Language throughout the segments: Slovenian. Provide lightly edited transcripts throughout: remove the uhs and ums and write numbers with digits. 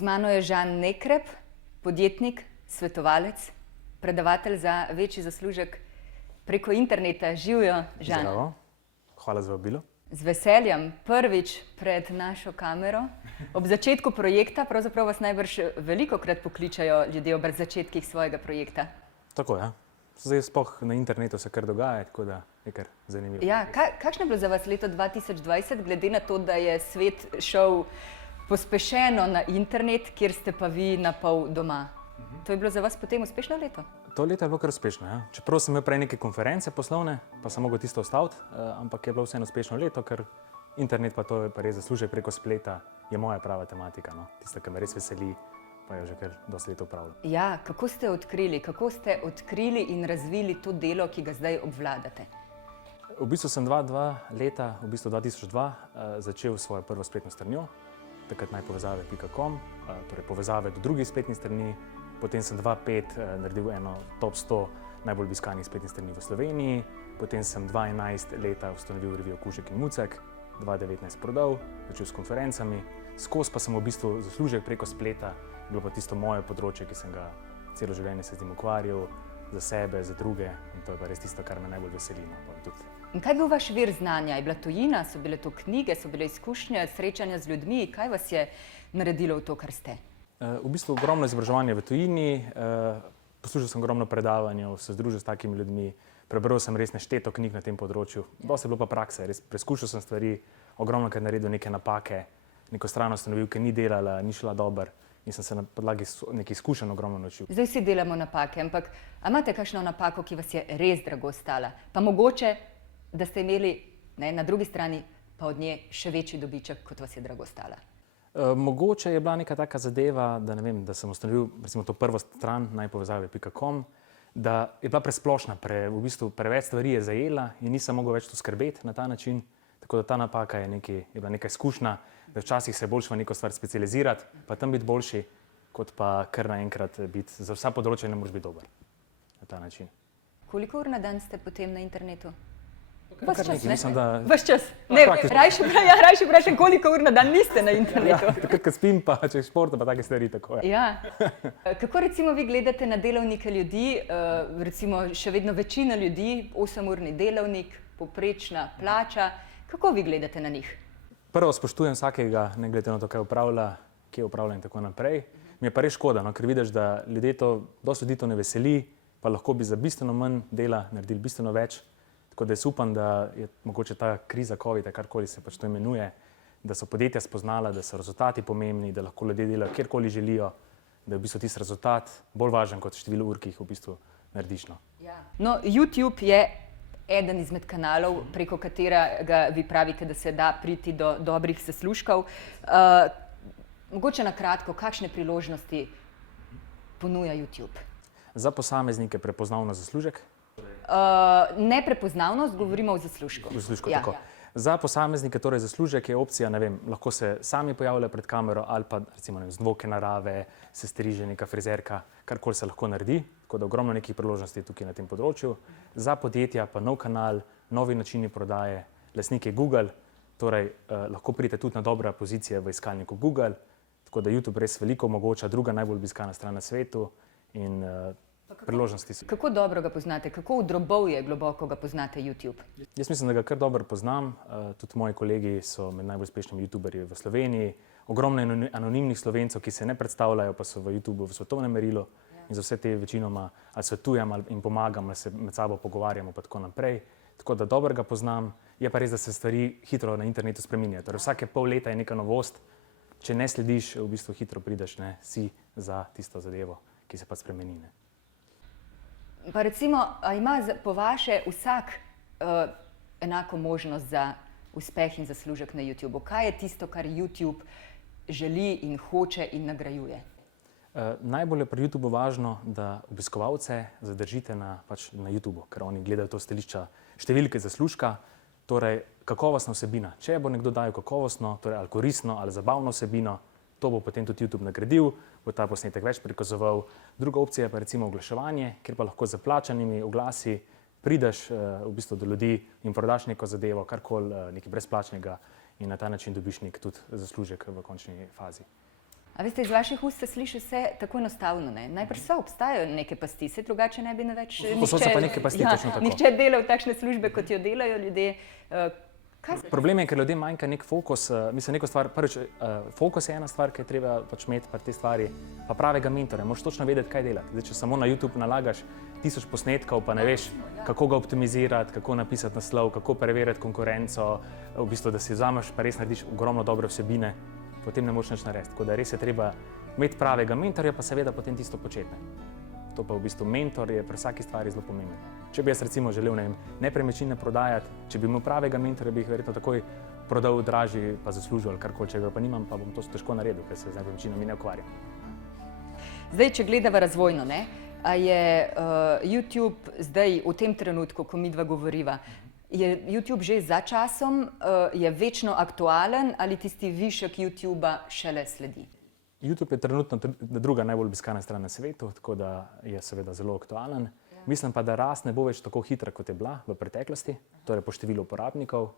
Z mano je Žan Nekrep, podjetnik, svetovalec, predavatelj za večji zaslužek preko interneta. Živjo, Žan. Zdravo, hvala za vabilo. Z veseljem, prvič pred našo kamero. Ob začetku projekta, pravzaprav vas najbrž velikokrat pokličajo ljudje ob začetkih svojega projekta. Tako, ja. Zdaj sploh na internetu se kar dogaja, tako da je kar zanimivo. Ja, kakšno je bilo za vas leto 2020, glede na to, da je svet šel pospešeno na internet, kjer ste pa vi na pol doma? To je bilo za vas potem uspešno leto? To leto je bilo kar uspešno, ja. Čeprav sem imel prej neke konference poslovne, pa sem mogel tisto ustaviti, ampak je bilo vseeno uspešno leto, ker internet pa to je pa res zaslužek preko spleta, je moja prava tematika, no. Tista, ki me res veseli, pa jo že kar dosti let upravljam. Ja, kako ste odkrili in razvili to delo, ki ga zdaj obvladate? V bistvu sem 2002 začel svojo prvo spletno stranjo, takrat najpovezave.com, torej povezave do drugih spletnih strani. Potem sem 2005 naredil eno top 100 najbolj obiskanih spletnih strani v Sloveniji. Potem sem 2011 leta ustanovil revijo Kužek in Mucek, 2019 prodal, začel s konferencami. Skozi pa sem v bistvu zaslužek preko spleta, bilo pa tisto moje področje, ki sem ga celo življenje se z njim ukvarjal, za sebe, za druge, in to je pa res tisto, kar me najbolj veseli. In kaj je bil vaš vir znanja? Je bila tujina, so bile to knjige, so bile izkušnje, srečanja z ljudmi? Kaj vas je naredilo v to, kar ste? V bistvu ogromno izobraževanje v tujini, poslušal sem ogromno predavanj, se združil s takimi ljudmi, prebral sem res nešteto knjig na tem področju. Dosti je bilo pa prakse, res preskušal sem stvari, ogromno krat naredil neke napake, neko stran ustanovil, ki ni delala, ni šla dobro, in sem se na podlagi nekih izkušenj ogromno naučil. Zdaj vsi delamo napake, ampak a imate kakšno napako, ki vas je res drago stala? Pa mogoče, da ste imeli na drugi strani pa od nje še večji dobiček, kot vas je drago stala? Mogoče je bila neka taka zadeva, da ne vem, da sem ustanovil recimo to prvo stran najpovezave.com, da je bila presplošna, v bistvu preveč stvari je zajela in nisem mogel več to skrbeti na ta način, tako da ta napaka je bila neka izkušnja, da včasih se je boljše v neko stvar specializirati, pa tam biti boljši, kot pa kar naenkrat biti za vsa področja ne moreš biti dober na ta način. Koliko ur na dan ste potem na internetu? Ves čas, ne? Ves čas. Ne, rajši vprašam, koliko ur na dan niste na internetu? Ja, takrat, ko spim, pa če športa, pa take stvari, tako je. Ja. Kako recimo vi gledate na delovnike ljudi, recimo še vedno večina ljudi, 8-urni delavnik, povprečna plača, kako vi gledate na njih? Prvo spoštujem vsakega, ne glede na to, kaj opravlja, kje opravlja in tako naprej. Mi je pa res škoda, ker vidiš, da dosti ljudi to ne veseli, pa lahko bi za bistveno manj dela naredili bistveno več. Tako da jaz upam, da je mogoče ta kriza COVID-a, karkoli se pač to imenuje, da so podjetja spoznala, da so rezultati pomembni, da lahko ljudje delajo kjerkoli želijo, da je v bistvu tisti rezultat bolj važen kot število ur, ki jih v bistvu narediš. No, YouTube je eden izmed kanalov, preko katerega vi pravite, da se da priti do dobrih zaslužkov. Mogoče na kratko, kakšne priložnosti ponuja YouTube? Za posameznike prepoznavno zaslužek. Neprepoznavnost, govorimo o zaslužku. Tako. Za posameznike torej zaslužek je opcija, ne vem, lahko se sami pojavljajo pred kamero ali pa recimo zvoke narave, se striže neka frizerka, karkoli se lahko naredi, tako da ogromno nekih priložnosti tukaj na tem področju. Za podjetja pa nov kanal, novi načini prodaje, lastnik je Google, torej lahko pridete tudi na dobre pozicije v iskalniku Google, tako da YouTube res veliko omogoča, druga najbolj obiskana stran na svetu in priložnosti so. Kako dobro ga poznate, kako v drobovje globoko ga poznate YouTube? Jaz mislim, da ga kar dobro poznam, tudi moji kolegi so med najbolj uspešnimi YouTuberji v Sloveniji, ogromno anonimnih Slovencev, ki se ne predstavljajo, pa so v YouTubu v svetovnem merilu in za vse te večinoma ali svetujem ali jim pomagam, ali se med sabo pogovarjamo pa tako naprej, tako da dobro ga poznam. Je pa res, da se stvari hitro na internetu spreminjajo, torej vsake pol leta je neka novost, če ne slediš, v bistvu hitro prideš si za tisto zadevo, ki se pa spremeni. Pa recimo, a ima po vaše vsak enako možnost za uspeh in zaslužek na YouTubu? Kaj je tisto, kar YouTube želi in hoče in nagrajuje? Najbolj je pri YouTubu važno, da obiskovalce zadržite na YouTubu, ker oni gledajo to stališča številke zaslužka, torej kakovostna vsebina. Če bo nekdo dajal kakovostno, torej ali koristno ali zabavno vsebino, to bo potem tudi YouTube nagradil, bo ta posnetek več prikazoval. Druga opcija je pa recimo oglaševanje, kjer pa lahko z plačanimi oglasi prideš v bistvu do ljudi in prodaš neko zadevo, karkoli nekaj brezplačnega in na ta način dobiš nek tudi zaslužek v končni fazi. A veste, iz vaših ust se sliši vse tako enostavno, ne? Najbrž obstajajo neke pasti, se drugače ne bi več Posod so pa neke pasti, točno tako. Nihče delal takšne službe, kot jo delajo ljudje. Problem je, ker ljudem manjka nek fokus, mislim, neko stvar, prvič, fokus je ena stvar, ki je treba pač imeti pri te stvari, pa pravega mentorja, moraš točno vedeti, kaj delati. Zdaj, če samo na YouTube nalagaš 1000 posnetkov, pa ne veš, kako ga optimizirati, kako napisati naslov, kako preverjati konkurenco, v bistvu, da si vzameš, pa res narediš ogromno dobre vsebine, potem ne moreš nič narediti. Tako da res je treba imeti pravega mentorja, pa seveda potem tisto početi. To pa v bistvu mentor je pri vsaki stvari zelo pomemben. Če bi jaz recimo želel nepremičnine prodajati, če bi imel pravega mentorja, bi jih verjetno takoj prodal dražji, pa zaslužil ali karkoli, če ga pa nimam, pa bom to težko naredil, ker se z nepremičninami ne ukvarjam. Zdaj, če gledava razvojno, ne, a je YouTube zdaj v tem trenutku, ko midva govoriva, je YouTube že za časom, je večno aktualen ali tisti višek YouTuba šele sledi? YouTube je trenutno druga najbolj obiskana stran na svetu, tako da je seveda zelo aktualen. Mislim pa, da rast ne bo več tako hitra, kot je bila v preteklosti, torej po številu uporabnikov.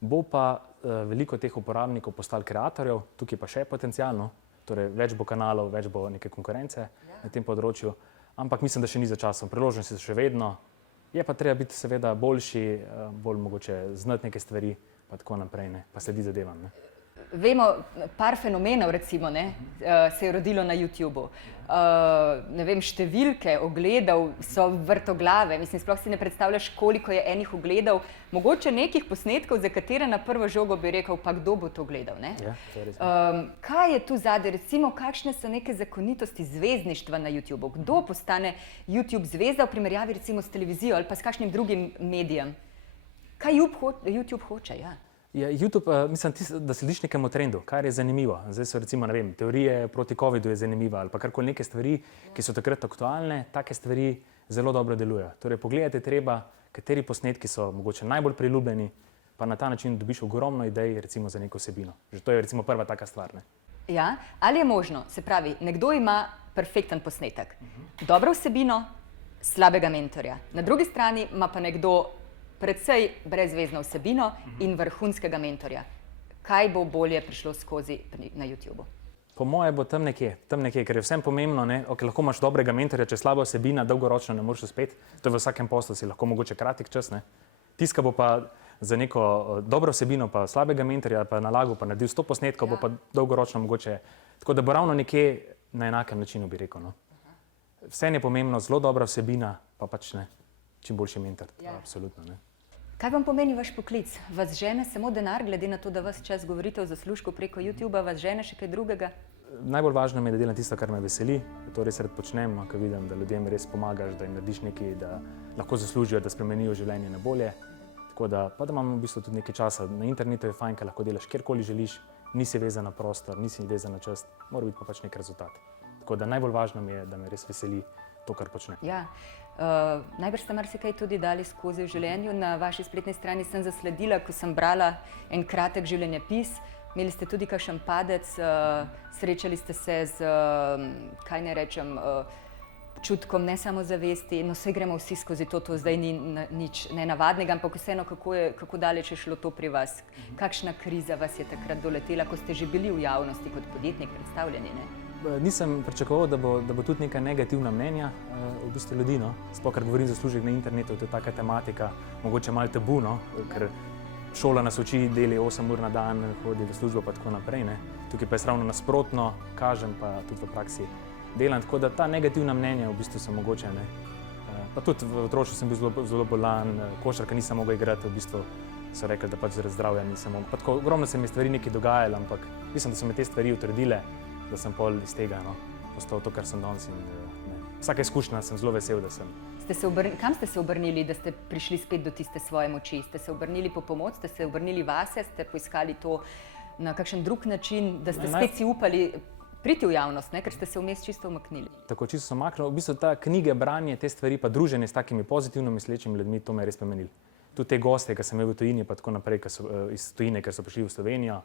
Bo pa veliko teh uporabnikov postalo kreatorjev, tukaj pa še potencialno, torej več bo kanalov, več bo neke konkurence na tem področju, ampak mislim, da še ni za časom, priložnosti so še vedno. Je pa treba biti seveda boljši, bolj mogoče znati neke stvari, pa tako naprej, ne, pa sledi zadevam, ne. Vemo, par fenomenov recimo, ne, se je rodilo na YouTubu. Ne vem, številke ogledov so vrtoglave, mislim, sploh si ne predstavljaš, koliko je enih ogledov, mogoče nekih posnetkov, za katere na prvo žogo bi rekel, pa kdo bo to gledal, ne? Ja, to je res. Kaj je tu zadaj, recimo, kakšne so neke zakonitosti zvezdništva na YouTubu? Kdo postane YouTube zvezda v primerjavi recimo s televizijo ali pa s kakšnim drugim medijem? Kaj YouTube hoče, ja? YouTube, mislim, da slediš nekemu trendu, kar je zanimivo. Zdaj so recimo, ne vem, teorije proti covidu je zanimiva ali pa karkoli neke stvari, ki so takrat aktualne, take stvari zelo dobro delujejo. Torej, pogledajte treba, kateri posnetki so mogoče najbolj priljubljeni, pa na ta način dobiš ogromno idej recimo za neko vsebino. Že to je recimo prva taka stvar, ne. Ja, ali je možno, se pravi, nekdo ima perfekten posnetek, dobro vsebino, slabega mentorja. Na drugi strani ima pa nekdo predvsej brezvezno vsebino in vrhunskega mentorja. Kaj bo bolje prišlo skozi na YouTubu? Po moje bo tam nekje, ker je vsem pomembno, ne, lahko imaš dobrega mentorja, če je slaba vsebina, dolgoročno ne moreš uspeti. To je v vsakem poslu, si lahko mogoče kratek čas, ne. Tiska bo pa za neko dobro vsebino, pa slabega mentorja, pa nalagal, pa naredil 100 posnetkov, bo pa dolgoročno mogoče. Tako da bo ravno nekje na enakem načinu, bi rekel, no. Vsem je pomembno, zelo dobra vsebina, pa pač ne, čim boljši mentor, absolutno, ne. Kaj vam pomeni vaš poklic? Vas žene samo denar, glede na to, da ves čas govorite o zaslužku preko YouTuba, vas žene še kaj drugega? Najbolj važno mi je, da delam tisto, kar me veseli, da to res rad počnem, ker vidim, da ljudem res pomagaš, da jim narediš nekaj, da lahko zaslužijo, da spremenijo življenje na bolje. Tako da, pa da imam v bistvu tudi nekaj časa. Na internetu je fajn, ker lahko delaš kjerkoli želiš, nisi vezan na prostor, nisi vezan na čas, mora biti pa pač nek rezultat. Tako da najbolj važno mi je, da me res veseli to, kar počnem. Ja. Najbrž ste marsikaj tudi dali skozi v življenju. Na vaši spletni strani sem zasledila, ko sem brala en kratek življenjepis, imeli ste tudi kakšen padec, srečali ste se z, kaj ne rečem, čutkom nesamozavesti, no saj gremo vsi skozi to zdaj ni nič nenavadnega, ampak vseeno, kako daleč je šlo to pri vas? Kakšna kriza vas je takrat doletela, ko ste že bili v javnosti kot podjetnik predstavljeni, ne? Nisem pričakoval, da bo tudi neka negativna mnenja v bistvu ljudi, no. Sploh, ker govorim zaslužek na internetu, to je taka tematika, mogoče malo tabu, no, ker šola nas uči, deli 8 ur na dan, hodi v službo pa tako naprej, ne. Tukaj pa je ravno nasprotno, kažem pa tudi v praksi delam, tako da ta negativna mnenja v bistvu so mogoče, ne. Pa tudi v otroštvu sem bil zelo bolan, košarka nisem mogel igrati, v bistvu so rekli, da pač zaradi zdravja nisem mogel. Pa tako ogromno se mi stvari nekaj dogajalo, ampak mislim, da so me te stvari utrdile, da sem pol iz tega, no, postal to, kar sem danes in vsaka izkušnja sem zelo vesel, da sem. Kam ste se obrnili, da ste prišli spet do tiste svoje moči? Ste se obrnili po pomoč, ste se obrnili vase, ste poiskali to na kakšen drug način, da ste spet si upali priti v javnost, ne? Ker ste se vmes čisto umaknili? Tako čisto sem umaknil. V bistvu ta knjige, branje, te stvari, pa druženje s takimi pozitivno mislečimi ljudmi, to me je res pomenilo. Tudi te goste, ki sem imel v tujini, pa tako naprej, iz tujine, ker so prišli v Slovenijo,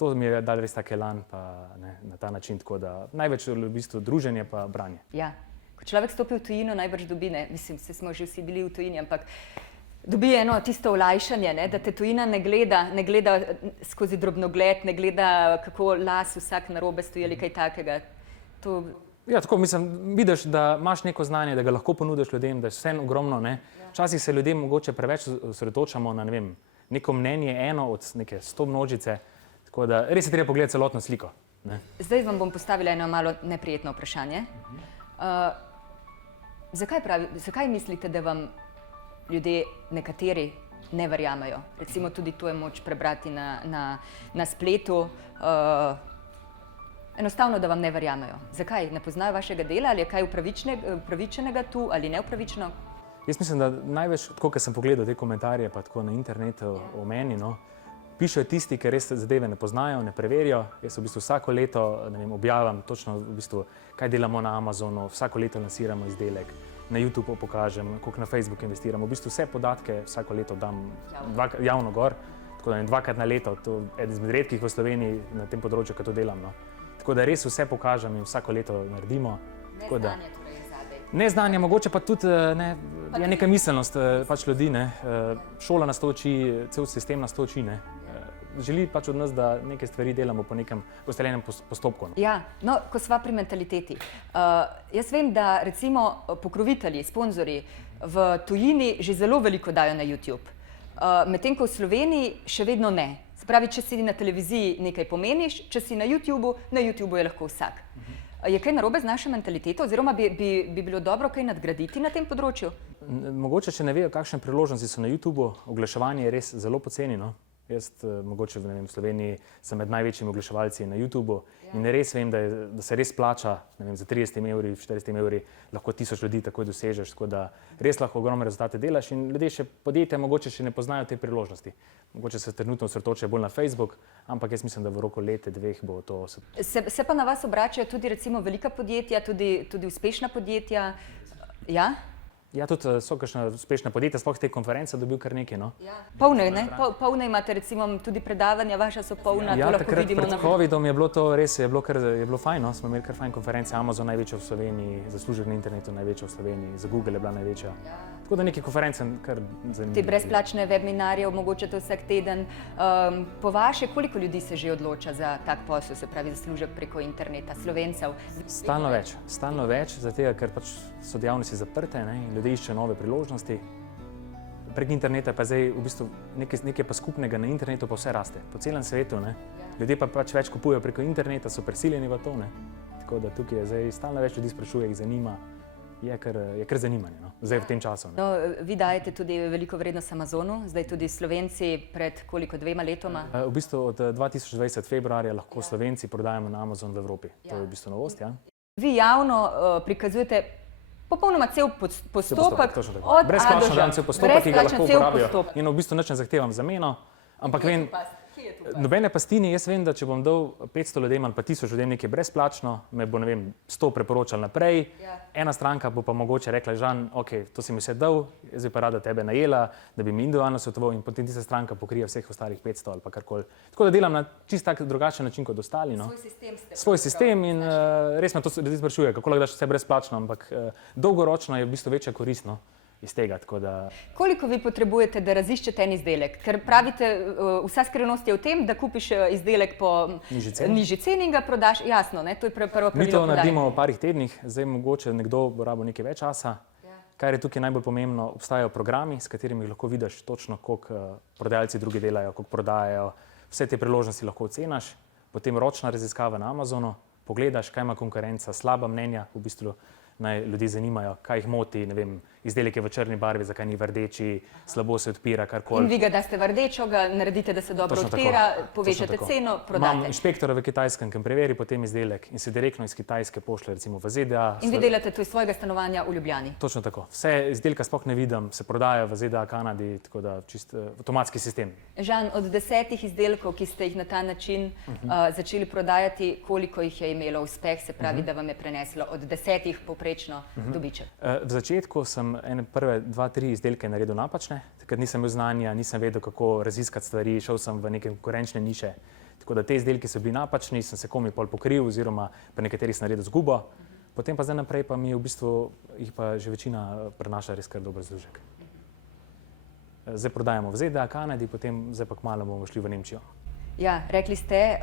to mi je dal res tak elan, pa ne, na ta način, tako da največ v bistvu druženje pa branje. Ja, ko človek stopi v tujino, najbrž dobi, ne, mislim, se smo že vsi bili v tujini, ampak dobi eno tisto olajšanje, ne, da te tujina ne gleda skozi drobnogled, ne gleda, kako las vsak narobe stoji ali kaj takega. To... Ja, tako mislim, vidiš, da imaš neko znanje, da ga lahko ponudiš ljudem, da je vse ogromno. Ne. Včasih se ljudem mogoče preveč osredotočamo na neko mnenje eno od neke 100 množice, tako da res je treba pogledati celotno sliko. Ne. Zdaj vam bom postavila eno malo neprijetno vprašanje. Zakaj mislite, da vam ljudje nekateri ne verjamejo? Recimo tudi to je moč prebrati na spletu. Enostavno, da vam ne verjamejo. Zakaj? Ne poznajo vašega dela ali je kaj upravičenega tu ali neupravičeno? Jaz mislim, da največ, tako kot sem pogledal te komentarje pa tako na internetu o meni, pišejo tisti, ki res zadeve ne poznajo, ne preverijo. Jaz v bistvu vsako leto objavljam točno v bistvu, kaj delamo na Amazonu, vsako leto lansiramo izdelek, na YouTube pokažem, koliko na Facebook investiramo. V bistvu vse podatke vsako leto dam javno gor, tako da dvakrat na leto, to je eden izmed redkih v Sloveniji na tem področju, ki to delam. Tako da res vse pokažem in vsako leto naredimo. Neznanje torej je zadej. Neznanje, mogoče pa tudi je neka miselnost pač ljudi. Šola nas to uči, cel sistem nas to uči. Želi pač od nas, da neke stvari delamo po nekem ustaljenem postopku. Ja, no, ko sva pri mentaliteti. Jaz vem, da recimo pokrovitelji, sponzorji v tujini že zelo veliko dajo na YouTube. Medtem ko v Sloveniji še vedno ne. Se pravi, če si na televiziji nekaj pomeniš, če si na YouTubu je lahko vsak. Je kaj narobe z našo mentaliteto oziroma bi bilo dobro kaj nadgraditi na tem področju? Mogoče, če ne vejo, kakšne priložnosti so na YouTubu, oglaševanje je res zelo poceni. Jaz mogoče v Sloveniji sem med največjimi oglaševalci na YouTubu in res vem, da se res plača za 30 evri, 40 evri lahko 1000 ljudi takoj dosežeš, tako da res lahko ogromne rezultate delaš in ljudje še podjetja mogoče še ne poznajo te priložnosti. Mogoče se trenutno osredotočajo bolj na Facebook, ampak jaz mislim, da v roku leta, dveh bo to... Se pa na vas obračajo tudi recimo velika podjetja, tudi uspešna podjetja, ja? Ja, tudi so kakšna uspešna podjetja, sploh te konference dobil kar nekaj. Polne, ne? Polne imate recimo tudi predavanja, vaša so polna, to lahko vidimo na... Ja, takrat pred Covidom je bilo to res, je bilo fajn, smo imeli kar fajn konference, Amazon največja v Sloveniji, Zaslužek na internetu največja v Sloveniji, za Google je bila največja. Tako da neke konference kar zanimivo. Te brezplačne webinarje omogočate vsak teden. Po vaše, koliko ljudi se že odloča za tak posel, se pravi zaslužek preko interneta, Slovencev? Stalno več, zato ker pač so dejavnosti zaprte in ljudje iščejo nove priložnosti. Prek interneta pa zdaj v bistvu nekaj pa skupnega na internetu pa vse raste, po celem svetu. Ljudje pa pač več kupujejo preko interneta, so prisiljeni v to. Tako da tukaj je zdaj stalno več ljudi sprašuje, jih zanima. Je kar zanimanje, zdaj v tem času. Vi dajete tudi veliko vrednost Amazonu, zdaj tudi Slovenci pred koliko, 2 letoma? V bistvu od 2020 februarja lahko Slovenci prodajamo na Amazon v Evropi. To je v bistvu novost, ja. Vi javno prikazujete popolnoma cel postopek od A do Ž. Brezplačno dam cel postopek, ki ga lahko uporabijo. In v bistvu nič ne zahtevam zameno, ampak vem, nobene pasti ni. Jaz vem, da če bom dal 500 ljudem ali pa 1000 ljudem nekaj brezplačno, me bo 100 preporočal naprej. Ena stranka bo pa mogoče rekla, Žan, ok, to si mi vse dal, jaz bi pa rada tebe najela, da bi mi individualno svetoval in potem tista stranka pokrije vseh ostalih 500 ali pa karkoli. Tako da delam na čist tak drugačen način kot ostali. Svoj sistem in res me to ljudi sprašuje, kako lahko daš vse brezplačno, ampak dolgoročno je v bistvu večja korist. Iz tega, tako da... Koliko vi potrebujete, da raziščete en izdelek? Ker pravite, vsa skrivnost je v tem, da kupiš izdelek po nižji ceni in ga prodaš, jasno, to je prvo pravilo prodaje. Mi to naredimo v parih tednih, zdaj mogoče nekdo bo rabil nekaj več časa. Kar je tukaj najbolj pomembno, obstajajo programi, s katerimi lahko vidiš točno, koliko prodajalci drugi delajo, koliko prodajajo. Vse te priložnosti lahko oceniš, potem ročna raziskava na Amazonu, pogledaš, kaj ima konkurenca, slaba mnenja, v bistvu naj ljudi zanimajo, kaj jih moti, izdelek je v črni barvi, zakaj ni v rdeči, slabo se odpira, karkoli. In vi ga daste v rdečo, ga naredite, da se dobro odpira, povečate ceno, prodate. Imam inšpektora v Kitajskem, ki preveri potem izdelek in se direktno iz Kitajske pošlje recimo v ZDA. In vi delate to iz svojega stanovanja v Ljubljani? Točno tako. Vse izdelka sploh ne vidim, se prodajajo v ZDA, Kanadi, tako da čist avtomatski sistem. Žan, od 10 izdelkov, ki ste jih na ta način začeli prodajati, koliko jih je imelo uspeh, se pravi, da vam je preneslo od 10 povprečno dobiček? V začetku sem prve 2-3 izdelke naredil napačne, takrat nisem imel znanja, nisem vedel, kako raziskati stvari, šel sem v neke konkurenčne niše. Tako da te izdelki so bili napačni, sem se komi pol pokril oziroma pa nekateri sem naredil zgubo. Potem pa zdaj naprej pa mi v bistvu jih pa že večina prenaša res kar dober zaslužek. Zdaj prodajamo v ZDA, Kanadi, potem zdaj pa kmalu bomo šli v Nemčijo. Ja, rekli ste,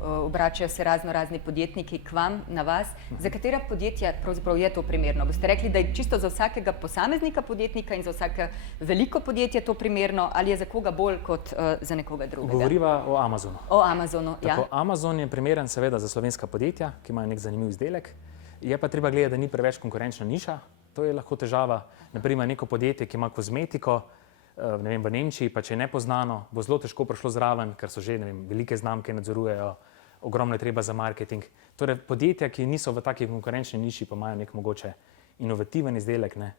obračajo se razni podjetniki k vam, na vas. Za katera podjetja pravzaprav je to primerno? Boste rekli, da je čisto za vsakega posameznika podjetnika in za vsake veliko podjetje to primerno, ali je za koga bolj kot za nekoga drugega? Govoriva o Amazonu. O Amazonu, ja. Tako, Amazon je primeren seveda za slovenska podjetja, ki imajo nek zanimiv izdelek. Je pa treba gledati, da ni preveč konkurenčna niša. To je lahko težava. Naprimer, neko podjetje, ki ima kozmetiko, ne vem, v Nemčiji, pa če je nepoznano, bo zelo težko prišlo zraven, ker so že, ne vem, velike znamke nadzorujejo, ogromno je treba za marketing. Torej, podjetja, ki niso v taki konkurenčni niši, pa imajo nek mogoče inovativen izdelek, ne,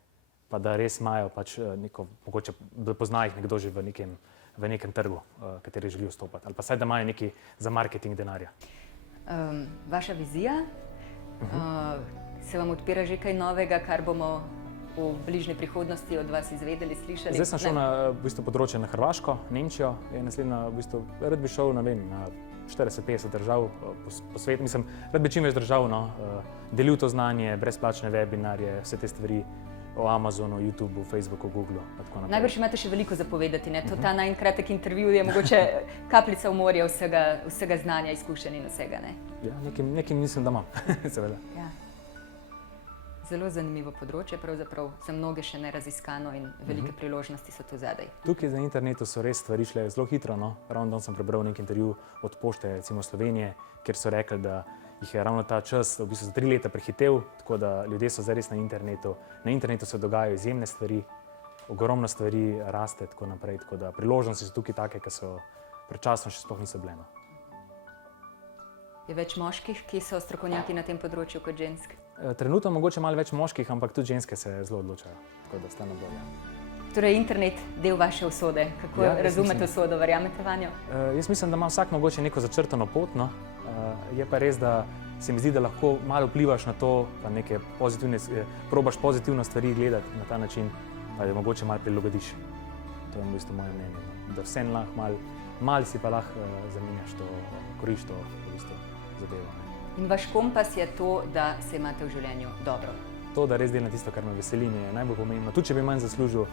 pa da res imajo pač neko, mogoče, da pozna jih nekdo že v nekem trgu, kateri želijo vstopati, ali pa saj, da imajo neki za marketing denarja. Vaša vizija? Se vam odpira že kaj novega, kar bomo v bližnji prihodnosti od vas izvedeli, slišali? Zdaj sem šel na področje na Hrvaško, Nemčijo, je naslednja, rad bi šel, ne vem, na 40-50 držav po svetu. Mislim, rad bi čim več držav, no, delil to znanje, brezplačne webinarje, vse te stvari o Amazonu, YouTubeu, Facebooku, Googlu, pa tako naprej. Najbrž imate še veliko za povedati, ne? Ta najin kratek intervju je mogoče kapljica v morje vsega znanja, izkušenj in vsega, ne? Ja, nekim mislim, da imam, seveda. Ja. Zelo zanimivo področje, pravzaprav za mnoge še neraziskano in velike priložnosti so tu zadaj. Tukaj na internetu so res stvari šle zelo hitro, no. Ravno danes sem prebral nek intervju od Pošte, recimo Slovenije, kjer so rekli, da jih je ravno ta čas v bistvu za 3 leta prehitel, tako da ljudje so zdaj res na internetu. Na internetu se dogajajo izjemne stvari, ogromno stvari raste, tako naprej, tako da priložnosti so tukaj take, ki so pred časom še sploh niso bile, no. Je več moških, ki so strokovnjaki na tem področju kot žensk? Trenutno mogoče malo več moških, ampak tudi ženske se zelo odločajo, tako da sta na bolje. Torej, internet del vaše usode. Kako razumete usodo, verjamete vanjo? Jaz mislim, da ima vsak mogoče neko začrtano pot, no. Je pa res, da se mi zdi, da lahko malo vplivaš na to, pa neke pozitivne, probaš pozitivno stvari gledati na ta način, pa da mogoče malo prilagodiš. To je v bistvu moje mnenje, no. Da vseeno lahko malo si pa lahko zamenjaš to, koriš to v bistvu zadevo, ne. In vaš kompas je to, da se imate v življenju dobro? To, da res delam tisto, kar me veseli, mi je najbolj pomembno. Tudi če bi manj zaslužil,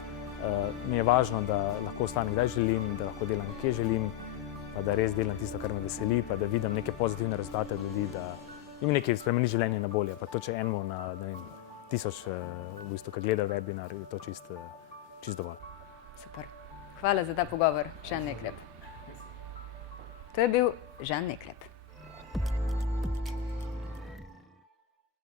mi je važno, da lahko ostanem kdaj želim, da lahko delam kje želim, pa da res delam tisto, kar me veseli, pa da vidim neke pozitivne rezultate ljudi, da jim nekaj spremeni življenje na bolje. Pa to, če enemu na, ne vem, 1000, v bistvu, ki gleda webinar, je to čist dovolj. Super. Hvala za ta pogovor, Žan Nekrep. To je bil Žan Nekrep.